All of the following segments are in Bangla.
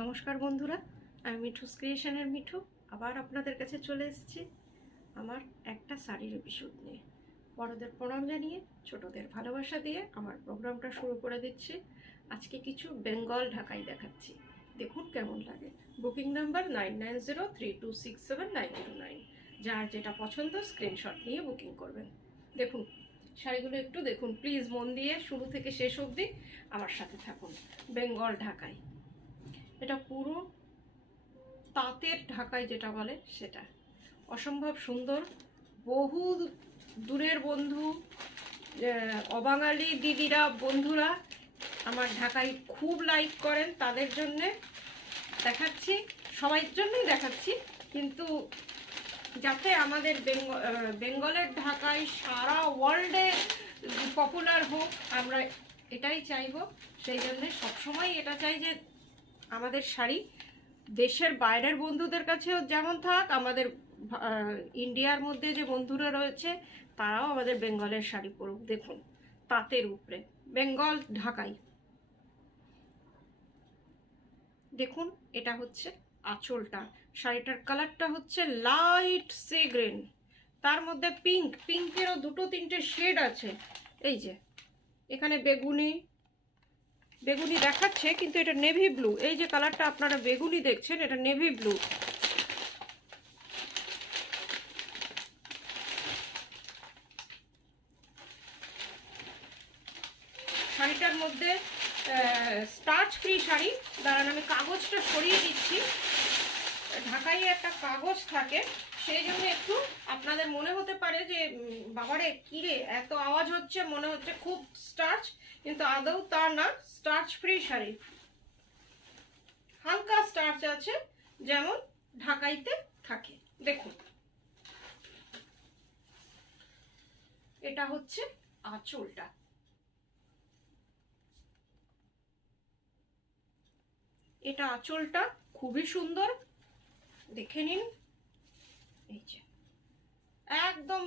নমস্কার বন্ধুরা, আমি মিঠুস ক্রিয়েশনের মিঠু আবার আপনাদের কাছে চলে এসেছি আমার একটা শাড়ির এপিসোড নিয়ে। বড়দের প্রণাম জানিয়ে ছোটদের ভালোবাসা দিয়ে আমার প্রোগ্রামটা শুরু করে দিচ্ছি। আজকে কিছু বেঙ্গল ঢাকাই দেখাচ্ছি, দেখুন কেমন লাগে। Booking number 9903267909। যার যেটা পছন্দ স্ক্রিনশট নিয়ে বুকিং করবেন। দেখুন শাড়িগুলো একটু দেখুন প্লিজ, মন দিয়ে শুরু থেকে শেষ অবধি আমার সাথে থাকুন। বেঙ্গল ঢাকাই, এটা পুরো তাঁতের ঢাকাই যেটা বলে সেটা, অসম্ভব সুন্দর। বহু দূরের বন্ধু, অবাঙালি দিদিরা বন্ধুরা আমার ঢাকাই খুব লাইক করেন, তাদের জন্যে দেখাচ্ছি, সবার জন্যই দেখাচ্ছি। কিন্তু যাতে আমাদের বেঙ্গলের ঢাকাই সারা ওয়ার্ল্ডে পপুলার হোক, আমরা এটাই চাইব। সেই জন্যে সবসময় এটা চাই যে আমাদের শাড়ি দেশের বাইরের বন্ধুদের কাছেও যেমন থাক, আমাদের ইন্ডিয়ার মধ্যে যে বন্ধুরা রয়েছে তারাও আমাদের বেঙ্গলের শাড়ি পরুক। দেখুন তাঁতের উপরে বেঙ্গল ঢাকাই। দেখুন এটা হচ্ছে আঁচলটা, শাড়িটার কালারটা হচ্ছে লাইট সি গ্রিন, তার মধ্যে পিঙ্ক, পিঙ্কেরও দুটো তিনটে শেড আছে। এই যে এখানে বেগুনি বেগুনি দেখাচ্ছে কিন্তু এটা নেভি ব্লু। এই যে কালারটা আপনারা বেগুনি দেখছেন এটা নেভি ব্লু। শাড়িটার মধ্যে স্টার্চ ফ্রি শাড়ি। দাঁড়ান আমি কাগজটা সরিয়ে দিচ্ছি, ঢাকাই একটা কাগজ থাকে, সেই জন্য একটু আপনাদের মনে হতে পারে যে বাবারে কিরে এত আওয়াজ হচ্ছে, মনে হচ্ছে খুব স্টার্চ, কিন্তু আদৌ তা না। স্টার্চ ফ্রি শাড়ি, হালকা স্টার্চ আছে যেমন ঢাকাইতে থাকে। দেখুন এটা হচ্ছে আঁচলটা, এটা আঁচলটা খুবই সুন্দর, দেখে নিন। এই যে একদম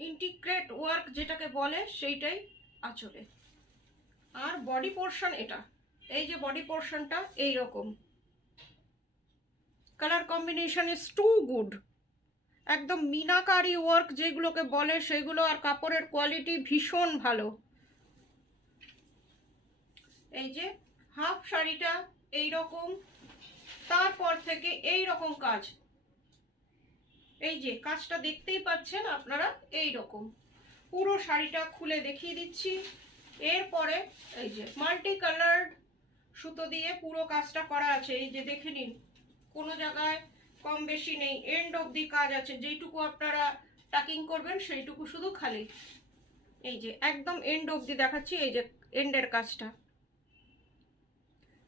ইন্টিগ্রেট ওয়ার্ক যেটাকে বলে সেইটাই আঁচলে। আর বডি পোর্শন এটা, এই যে বডি পোর্শনটা এইরকম, colour combination is too good, একদম মিনাকারি ওয়ার্ক যেগুলোকে বলে সেগুলো, আর কাপড়ের কোয়ালিটি ভীষণ ভালো। এই যে হাফ শাড়িটা এইরকম, তারপর থেকে এই রকম কাজ, এই যে কাজটা দেখতেই পাচ্ছেন আপনারা, এই রকম পুরো শাড়িটা খুলে দেখিয়ে দিচ্ছি। এরপরে এই যে মাল্টি কালার্ড সুতো দিয়ে পুরো কাজটা করা আছে, এই যে দেখে নিন, কোনো জায়গায় কম বেশি নেই, এন্ড অবধি কাজ আছে, যেইটুকু আপনারা টাকিং করবেন সেইটুকু শুধু খালি। এই যে একদম এন্ড অবধি দেখাচ্ছি, এই যে এন্ডের কাজটা।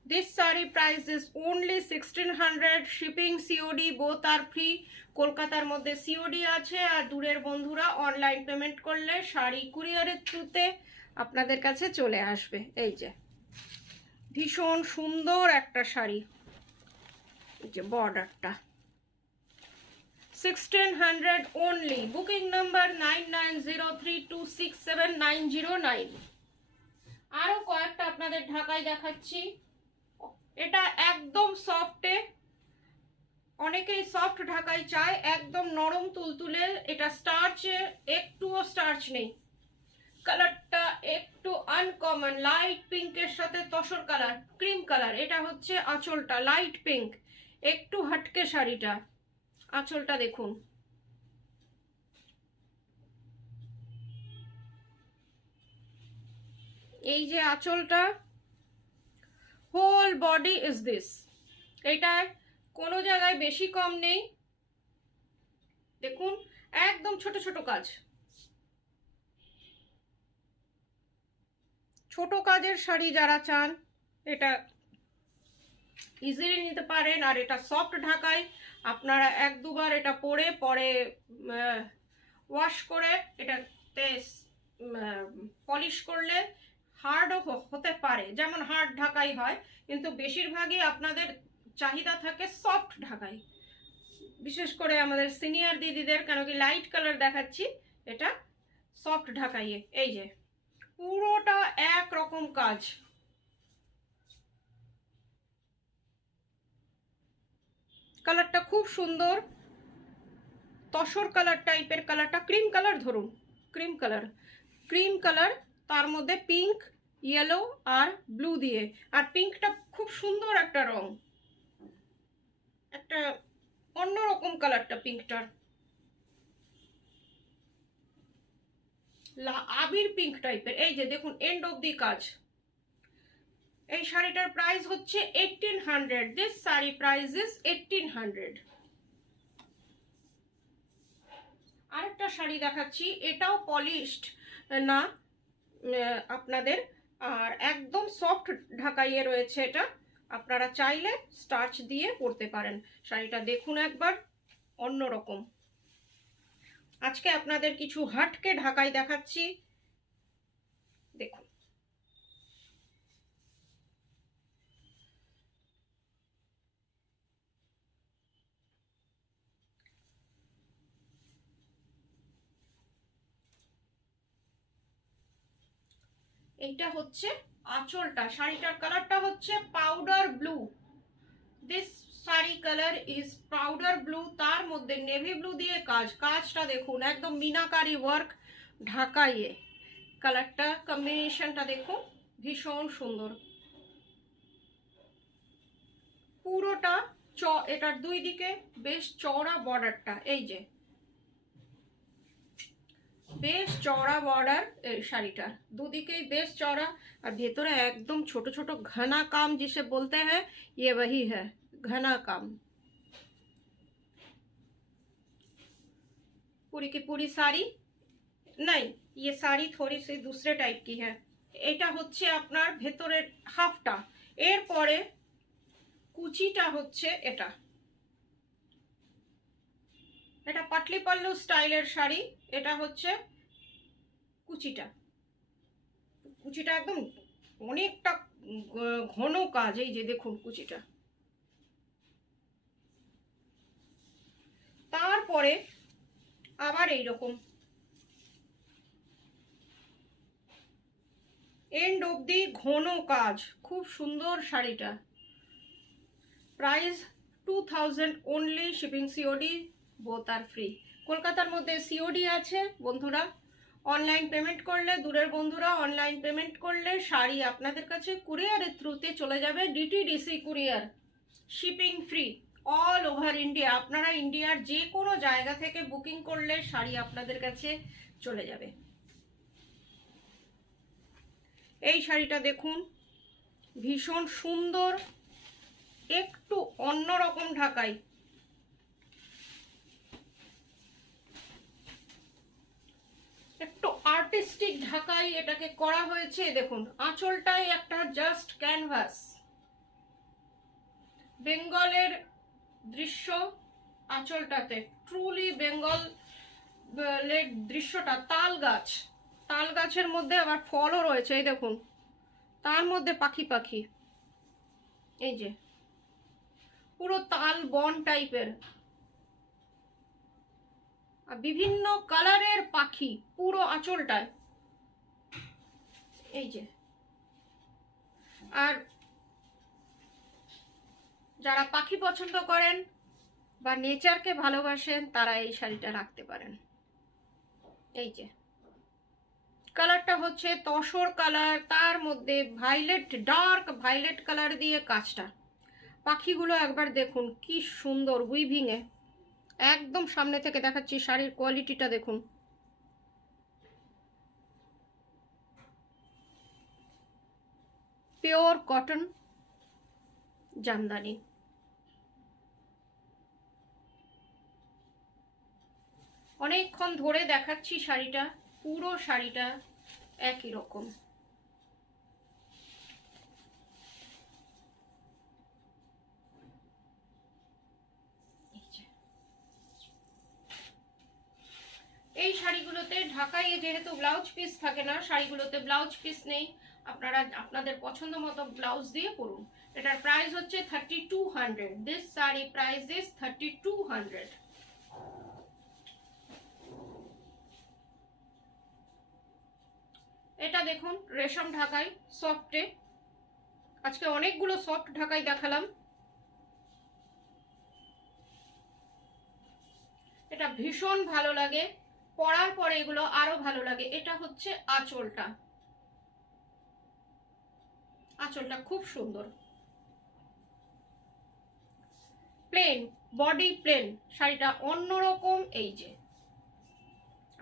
This saree price is only 1600, shipping COD both are free। কলকাতার মধ্যে COD আছে, আর দূরের বন্ধুরা অনলাইন পেমেন্ট করলে শাড়ি কুরিয়ারের থ্রুতে আপনাদের কাছে চলে আসবে। এই যে ভীষণ সুন্দর একটা শাড়ি, এই যে বর্ডারটা 1600 only। Booking number 9903267909। আরো কয়েকটা আপনাদের ঢাকায় দেখাচ্ছি। এটা একদম সফটে, অনেকেই সফট ঢাকাই চায়, একদম নরম তুলতুলে। এটা স্টার্চে একটুও স্টার্চ নেই, কালারটা একটু আনকমন, লাইট পিঙ্কের সাথে তসর কালার, ক্রিম কালার। এটা হচ্ছে আঁচলটা লাইট পিঙ্ক, একটু হাটকে শাড়িটা। আঁচলটা দেখুন, এই যে আঁচলটা, হোল বডি ইজ দিস। এটার কোনো জায়গায় বেশি কম নেই, দেখুন একদম ছোট ছোট কাজ, ছোট কাজের শাড়ি যারা চান এটা ইজিলি নিতে পারেন। আর এটা সফট ঢাকাই, আপনারা এক দুবার এটা পরে ওয়াশ করে এটাতে পলিশ করলে হার্ডও হতে পারে, যেমন হার্ড ঢাকাই হয়, কিন্তু বেশিরভাগই আপনাদের চাহিদা থাকে সফট ঢাকাই, বিশেষ করে আমাদের সিনিয়র দিদিদের। কেন কি লাইট কালার দেখাচ্ছি, এটা সফট ঢাকাইয়ে। এই যে পুরোটা এক রকম কাজ, কালারটা খুব সুন্দর, তসর কালার টাইপের, কালারটা ক্রিম কালার ধরুন, ক্রিম কালার, ক্রিম কালার, তার মধ্যে পিঙ্ক, ইয়েলো আর ব্লু দিয়ে। আর পিঙ্কটা খুব সুন্দর একটা রং, একটা অন্যরকম কালারটা পিঙ্কটার, আবির পিঙ্ক টাইপের। এই যে দেখুন এন্ড অফ দি কাজ। এই শাড়িটার প্রাইস হচ্ছে 1800। This sari price is 1800। আরেকটা শাড়ি দেখাচ্ছি, এটাও পলিশড না আপনাদের, আর একদম সফট ঢাকাইয়ে রয়েছে এটা। আপনারা চাইলে স্টার্চ দিয়ে পরতে পারেন। শাড়িটা দেখুন একবার, অন্যরকম। আজকে আপনাদের কিছু হাটকে ঢাকাই দেখাচ্ছি, দেখুন। এইটা হচ্ছে আঁচলটা, শাড়িটার কালারটা হচ্ছে powder blue. This sari colour is powder blue, তার মধ্যে নেভি ব্লু দিয়ে কাজ। কাজটা দেখুন একদম মিনাকারি ওয়ার্ক ঢাকাইয়ে। কালারটা কম্বিনেশনটা দেখুন, ভীষণ সুন্দর। পুরোটা এটার দুই দিকে বেশ চওড়া বর্ডারটা, এই যে বেশ চওড়া বর্ডার এই শাড়িটার, দুদিকেই বেশ চওড়া। আর ভেতরে একদম ছোট ছোট ঘনা কাম जिसे बोलते हैं, ये वही है घना काम। पूरी की पूरी साड़ी नहीं, ये साड़ी थोड़ी सी दूसरे टाइप की है। এটা হচ্ছে আপনার ভেতরের হাফটা, এরপরে কুচিটা হচ্ছে এটা। এটা পাটলি পাল্লু স্টাইলের শাড়ি। এটা হচ্ছে কুচিটা, কুচিটা একদম অনেকটা ঘন কাজ। এই যে দেখুন কুচিটা। তারপরে আবার এইরকম এন্ড অবধি ঘন কাজ, খুব সুন্দর শাড়িটা। Price 2000 only, shipping COD both আর ফ্রি। কলকাতার মধ্যে সিওডি আছে বন্ধুরা, অনলাইন পেমেন্ট করলে, দূরের বন্ধুরা অনলাইন পেমেন্ট করলে শাড়ি আপনাদের কাছে কুরিয়ারের থ্রুতে চলে যাবে, DTDC courier, shipping free all over India. আপনারা ইন্ডিয়ার যে কোনো জায়গা থেকে বুকিং করলে শাড়ি আপনাদের কাছে চলে যাবে। এই শাড়িটা দেখুন, ভীষণ সুন্দর, একটু অন্যরকম ঢাকাই, একটু আর্টিস্টিক ঢাকাই এটাকে করা হয়েছে। দেখুন আঁচলটাই একটা জাস্ট ক্যানভাস, বেঙ্গলের দৃশ্য আঁচলটাতে, ট্রুলি বেঙ্গলের দৃশ্যটা। তাল গাছ, তাল গাছের মধ্যে আবার ফলও রয়েছে, এই দেখুন, তার মধ্যে পাখি পাখি, এই যে পুরো তাল বন টাইপের, আর বিভিন্ন কালারের পাখি পুরো আঁচলটায়, এই যে। আর যারা পাখি পছন্দ করেন বা নেচারকে ভালোবাসেন তারা এই শাড়িটা রাখতে পারেন। এই যে কালারটা হচ্ছে তসর কালার, তার মধ্যে ভাইলেট, ডার্ক ভাইলেট কালার দিয়ে কাজটা। পাখিগুলো একবার দেখুন কি সুন্দর উইভিংয়ে, একদম সামনে থেকে দেখাচ্ছি। শাড়ির কোয়ালিটিটা দেখুন, পিওর কটন জামদানি। অনেকক্ষণ ধরে দেখাচ্ছি শাড়িটা, পুরো শাড়িটা একই রকম। এই শাড়িগুলোতে ঢাকায় যেহেতু ব্লাউজ পিস থাকে না, শাড়িগুলোতে ব্লাউজ পিস নেই, আপনারা আপনাদের পছন্দ মতো ব্লাউজ দিয়ে পরুন। এটার প্রাইস হচ্ছে 3200। This sari price is 3200। এটা দেখুন রেশম ঢাকাই সফটে, আজকে অনেকগুলো সফট ঢাকাই দেখালাম। এটা ভীষণ ভালো লাগে, পরার পরে এগুলো আরো ভালো লাগে। এটা হচ্ছে আঁচলটা, আঁচলটা খুব সুন্দর, প্লেন, বডি প্লেন, শাড়িটা অন্যরকম। এই যে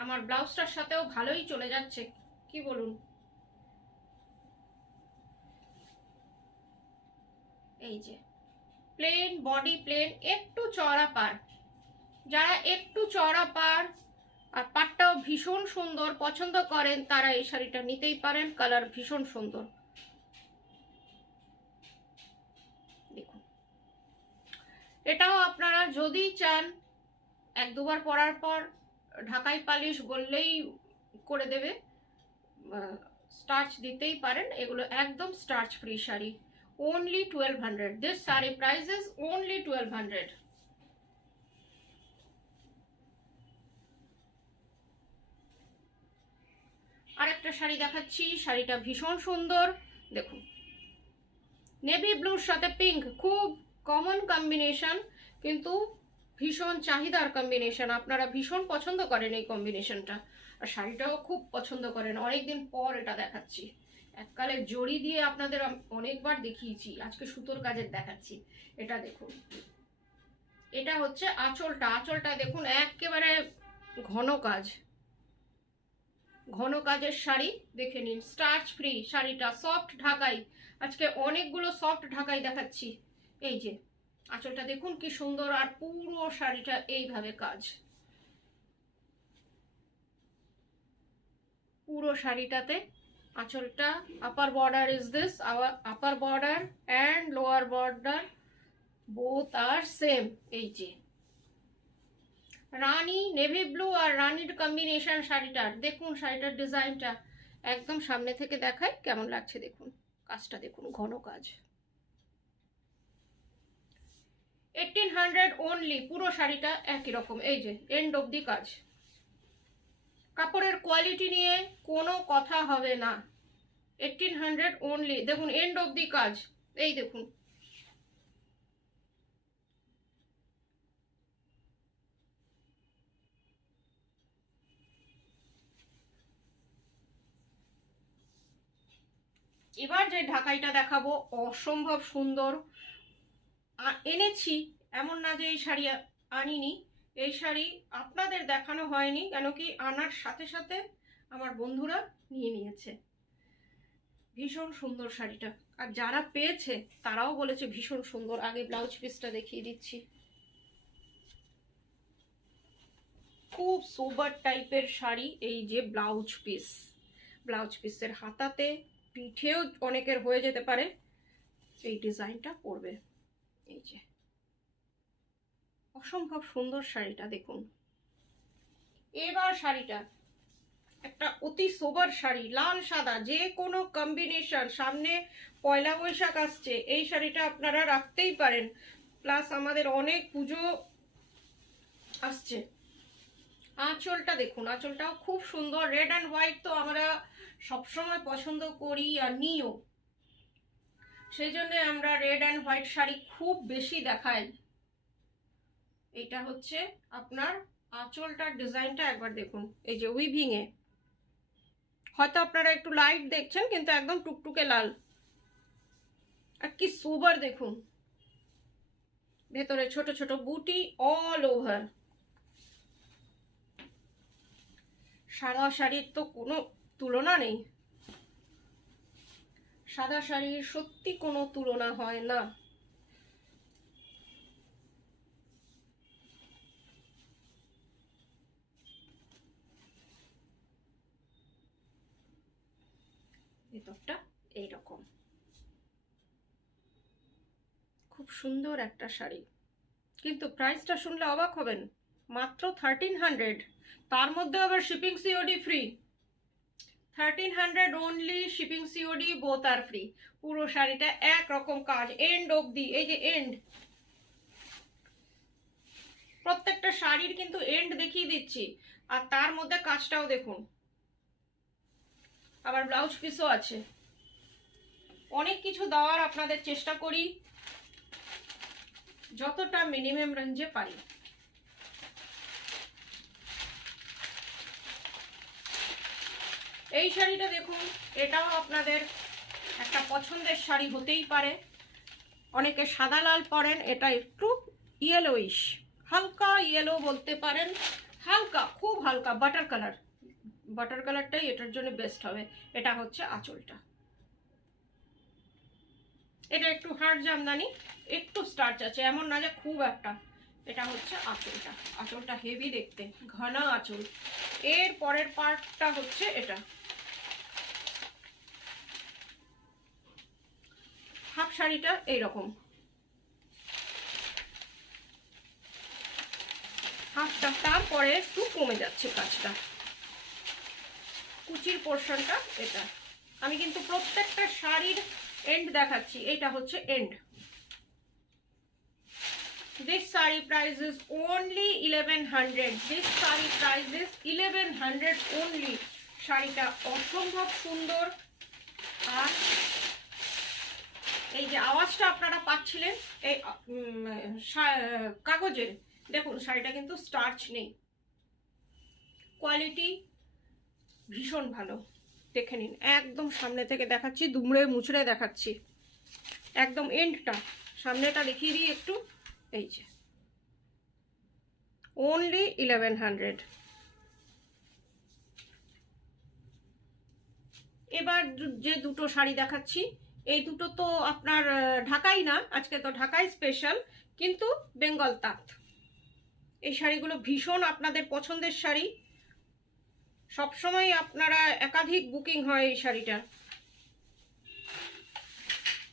আমার ব্লাউজটার সাথেও ভালোই চলে যাচ্ছে, কি বলুন? এই যে প্লেন, বডি প্লেন, একটু চওড়া পার, যারা একটু চওড়া পার আর পাটটাও ভীষণ সুন্দর পছন্দ করেন তারা এই শাড়িটা নিতেই পারেন। কালার ভীষণ সুন্দর, দেখুন। এটাও আপনারা যদি চান এক দুবার পরার পর ঢাকাই পালিশ বললেই করে দেবে, স্টার্চ দিতেই পারেন। এগুলো একদম starch free sari, only 1200. This saree price is only 1200. আরেকটা শাড়ি দেখাচ্ছি, শাড়িটা ভীষণ সুন্দর, দেখুন। নেভি ব্লুর সাথে পিঙ্ক, খুব কমন কম্বিনেশন, কিন্তু ভীষণ চাহিদার কম্বিনেশন। আপনারা ভীষণ পছন্দ করেন এই কম্বিনেশনটা, আর শাড়িটাও খুব পছন্দ করেন। অনেকদিন পর এটা দেখাচ্ছি। এককালে জড়ি দিয়ে আপনাদের অনেকবার দেখিয়েছি, আজকে সুতোর কাজের দেখাচ্ছি। এটা দেখুন, এটা হচ্ছে আঁচলটা। আঁচলটা দেখুন, একেবারে ঘন কাজ, ঘন কাজের শাড়ি। দেখে নিন, স্টার্চ ফ্রি শাড়িটা, সফট ঢাকাই। আজকে অনেকগুলো সফট ঢাকাই দেখাচ্ছি। এই যে আঁচলটা দেখুন কি সুন্দর, আর পুরো শাড়িটা এইভাবে কাজ, পুরো শাড়িটাতে আঁচলটা। Upper border is this, our upper border and lower border both are same. এই যে রানী, নেভি ব্লু আর রানীর কম্বিনেশন শাড়িটার, দেখুন শাড়িটার ডিজাইনটা একদম সামনে থেকে দেখাই কেমন লাগছে। দেখুন কাজটা, দেখুন ঘন কাজ। 1800 অনলি, পুরো শাড়িটা একই রকম। এই যে এন্ড অবধি কাজ, কাপড়ের কোয়ালিটি নিয়ে কোনো কথা হবে না। 1800 অনলি, দেখুন এন্ড অবধি কাজ। এই দেখুন, এবার যে ঢাকাইটা দেখাবো অসম্ভব সুন্দর এনেছি, এমন না যে এই শাড়ি আনিনি। এই শাড়ি আপনাদের দেখানো হয়নি, কেন কি আনার সাথে সাথে আমার বন্ধুরা নিয়ে নিয়েছে। ভীষণ সুন্দর শাড়িটা, আর যারা পেয়েছে তারাও বলেছে ভীষণ সুন্দর। আগে ব্লাউজ পিসটা দেখিয়ে দিচ্ছি, খুব সোবার টাইপের শাড়ি। এই যে ব্লাউজ পিস, ব্লাউজ পিসের হাতাতে পিঠেও অনেকের হয়ে যেতে পারে এই ডিজাইনটা পরবে। এই যে অসম্ভব সুন্দর শাড়িটা দেখুন। এবার শাড়িটা একটা অতি সোবার শাড়ি, লাল সাদা যে কোনো কম্বিনেশন। সামনে পয়লা বৈশাখ আসছে, এই শাড়িটা আপনারা রাখতেই পারেন। প্লাস আমাদের অনেক পুজো আসছে। আঁচলটা দেখুন, আঁচলটাও খুব সুন্দর। রেড অ্যান্ড হোয়াইট তো আমরা সবসময় পছন্দ করি আর নিও, সেই জন্য আমরা রেড অ্যান্ড হোয়াইট শাড়ি খুব বেশি দেখাই। এটা হচ্ছে আপনার আঁচলটার ডিজাইনটা একবার দেখুন। এই যে উইভিং এ, হয়তো আপনারা একটু লাইট দেখছেন, কিন্তু একদম টুকটুকে লাল। আর কি সোবার দেখুন, ভেতরে ছোট ছোট বুটি অল ওভার। সাদা শাড়ির তো কোনো তুলনা নেই, সাদা শাড়ির সত্যি কোনো তুলনা হয় না। ভেতরটা এইরকম, খুব সুন্দর একটা শাড়ি। কিন্তু প্রাইসটা শুনলে অবাক হবেন, মাত্র 1300, তার মধ্যে আবার shipping COD free. 1300 only, shipping COD both আর ফ্রি। পুরো শাড়িটা একরকম কাজ এন্ড অবধি। এই যে এন্ড, প্রত্যেকটা শাড়ির কিন্তু এন্ড দেখিয়ে দিচ্ছি, আর তার মধ্যে কাজটাও দেখুন। আবার ব্লাউজ পিসও আছে। অনেক কিছু দেওয়ার আপনাদের চেষ্টা করি, যতটা মিনিমাম রেঞ্জে পারি। এই শাড়িটা দেখুন, এটাও আপনাদের একটা পছন্দের শাড়ি হতেই পারে। অনেকে সাদা লাল পরেন, এটা একটু ইয়েলোইশ, হালকা ইয়েলো বলতে পারেন, হালকা, খুব হালকা বাটার কালার। বাটার কালারটাই এটার জন্য বেস্ট হবে। এটা হচ্ছে আঁচলটা, এটা একটু হার্ড জামদানি, একটু স্টার্চ আছে, এমন না যে খুব একটা। এটা হচ্ছে আঁচলটা, আঁচলটা হেভি দেখতে, ঘনা আঁচল। এর পরের পার্টটা হচ্ছে এটা, হাফ শাড়িটা এইরকম, হাফটা, তারপরে একটু কমে যাচ্ছে কাজটা, কুচির পোর্শনটা এটা। আমি কিন্তু প্রত্যেকটা শাড়ির এন্ড দেখাচ্ছি, এটা হচ্ছে and. This saree price is only 1100. This saree price is 1100 only. শাড়িটা অসম্ভব সুন্দর। আর এই যে আওয়াজটা আপনারা পাচ্ছিলেন এই কাগজের, দেখুন শাড়িটা কিন্তু স্টার্চ নেই, কোয়ালিটি ভীষণ ভালো। দেখে নিন, একদম সামনে থেকে দেখাচ্ছি, দুমড়ে মুচড়ে দেখাচ্ছি, একদম এন্ডটা, সামনেটা দেখিয়ে দিই একটু। এই যে only 1100। এবার যে দুটো শাড়ি দেখাচ্ছি, এই দুটো তো আপনার ঢাকাই না, আজকে তো ঢাকাই স্পেশাল, কিন্তু বেঙ্গল তাঁত। এই শাড়িগুলো ভীষণ আপনাদের পছন্দের শাড়ি, সবসময় আপনারা একাধিক বুকিং হয় এই শাড়িটা,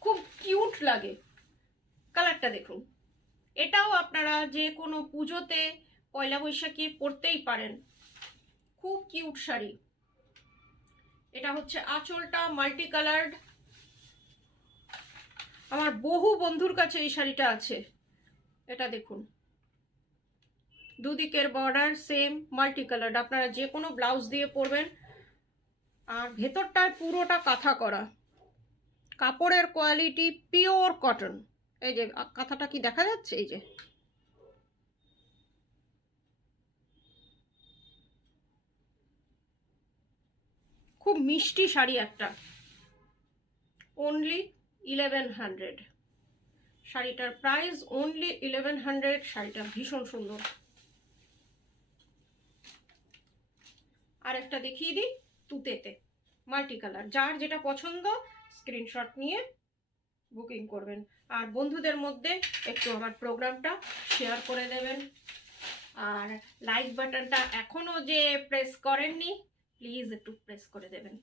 খুব কিউট লাগে। কালারটা দেখুন, এটাও আপনারা যে কোনো পুজোতে পয়লা বৈশাখী পরতেই পারেন, খুব কিউট শাড়ি। এটা হচ্ছে আঁচলটা, মাল্টি কালার্ড। আমার বহু বন্ধুর কাছে এই শাড়িটা আছে। এটা দেখুন, দুদিকের বর্ডার সেম, মাল্টি কালার্ড, আপনারা যে কোনো ব্লাউজ দিয়ে পরবেন। আর ভেতরটায় পুরোটা কাঁথা করা, কাপড়ের কোয়ালিটি পিওর কটন। এই যে কাঁথাটা কি দেখা যাচ্ছে, এই যে খুব মিষ্টি শাড়ি একটা, অনলি 1100। শাড়িটার প্রাইস অনলি 1100। শাড়িটা ভীষণ সুন্দর। আর একটা দেখিয়ে দিই, তুতেতে মাল্টি কালার, যার যেটা পছন্দ স্ক্রিনশট নিয়ে বুকিং করবেন। আর বন্ধুদের মধ্যে একটু আমার প্রোগ্রামটা শেয়ার করে দেবেন। আর লাইক বাটনটা এখনো যে প্রেস করেননি, প্লিজ একটু প্রেস করে দেবেন,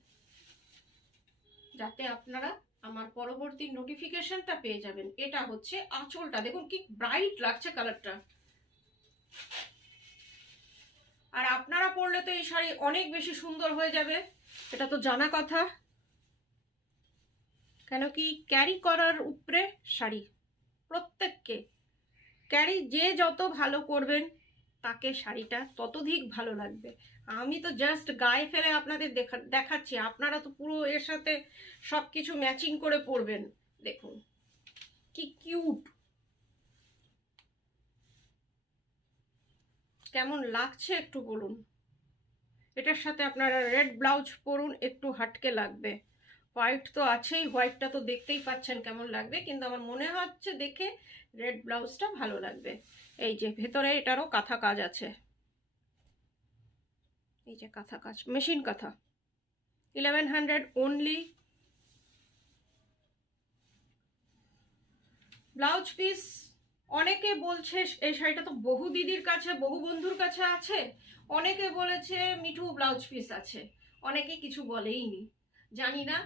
যাতে আপনারা আমার পরবর্তী নোটিফিকেশনটা পেয়ে যাবেন। এটা হচ্ছে আঁচলটা, দেখুন কি ব্রাইট লাগছে কালারটা। আর আপনারা পরলে তো এই শাড়ি অনেক বেশি সুন্দর হয়ে যাবে, এটা তো জানা কথা। কেন কি ক্যারি করার উপরে শাড়ি, প্রত্যেককে ক্যারি যে যত ভালো করবেন তাকে শাড়িটা ততোধিক ভালো লাগবে। আমি তো জাস্ট গায়ে ফেলে আপনাদের দেখাচ্ছি, আপনারা তো পুরো এর সাথে সব কিছু ম্যাচিং করে পরবেন। দেখুন কি কিউট, কেমন লাগছে একটু বলুন। এটার সাথে আপনারা রেড ব্লাউজ পরুন, একটু হাটকে লাগবে। হোয়াইট তো আছেই, হোয়াইটটা তো দেখতেই পাচ্ছেন কেমন লাগবে, কিন্তু আমার মনে হচ্ছে দেখে রেড ব্লাউজটা ভালো লাগবে। এই যে ভেতরে এটারও কাঁথা কাজ আছে, এই যে কাঁথা কাজ, মেশিন কাঁথা। 1100 অনলি। ব্লাউজ পিস অনেকে বলছে, এই শাড়িটা তো বহু দিদির কাছে, বহু বন্ধুর কাছে আছে, অনেকে বলেছে মিঠু ব্লাউজ পিস আছে, অনেকে কিছু বলেইনি। জানি না,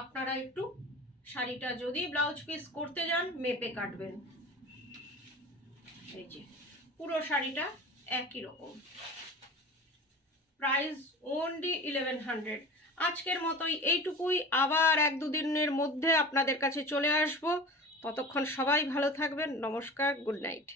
আপনারা একটু শাড়িটা যদি ব্লাউজ পিস করতে যান মেপে কাটবেন। এই যে পুরো শাড়িটা একই রকম, প্রাইস অনলি 1100। আজকের মতোই এইটুকুই, আবার 1-2 দিনের মধ্যে আপনাদের কাছে চলে আসব। ততক্ষণ সবাই ভালো থাকবেন। নমস্কার, গুড নাইট।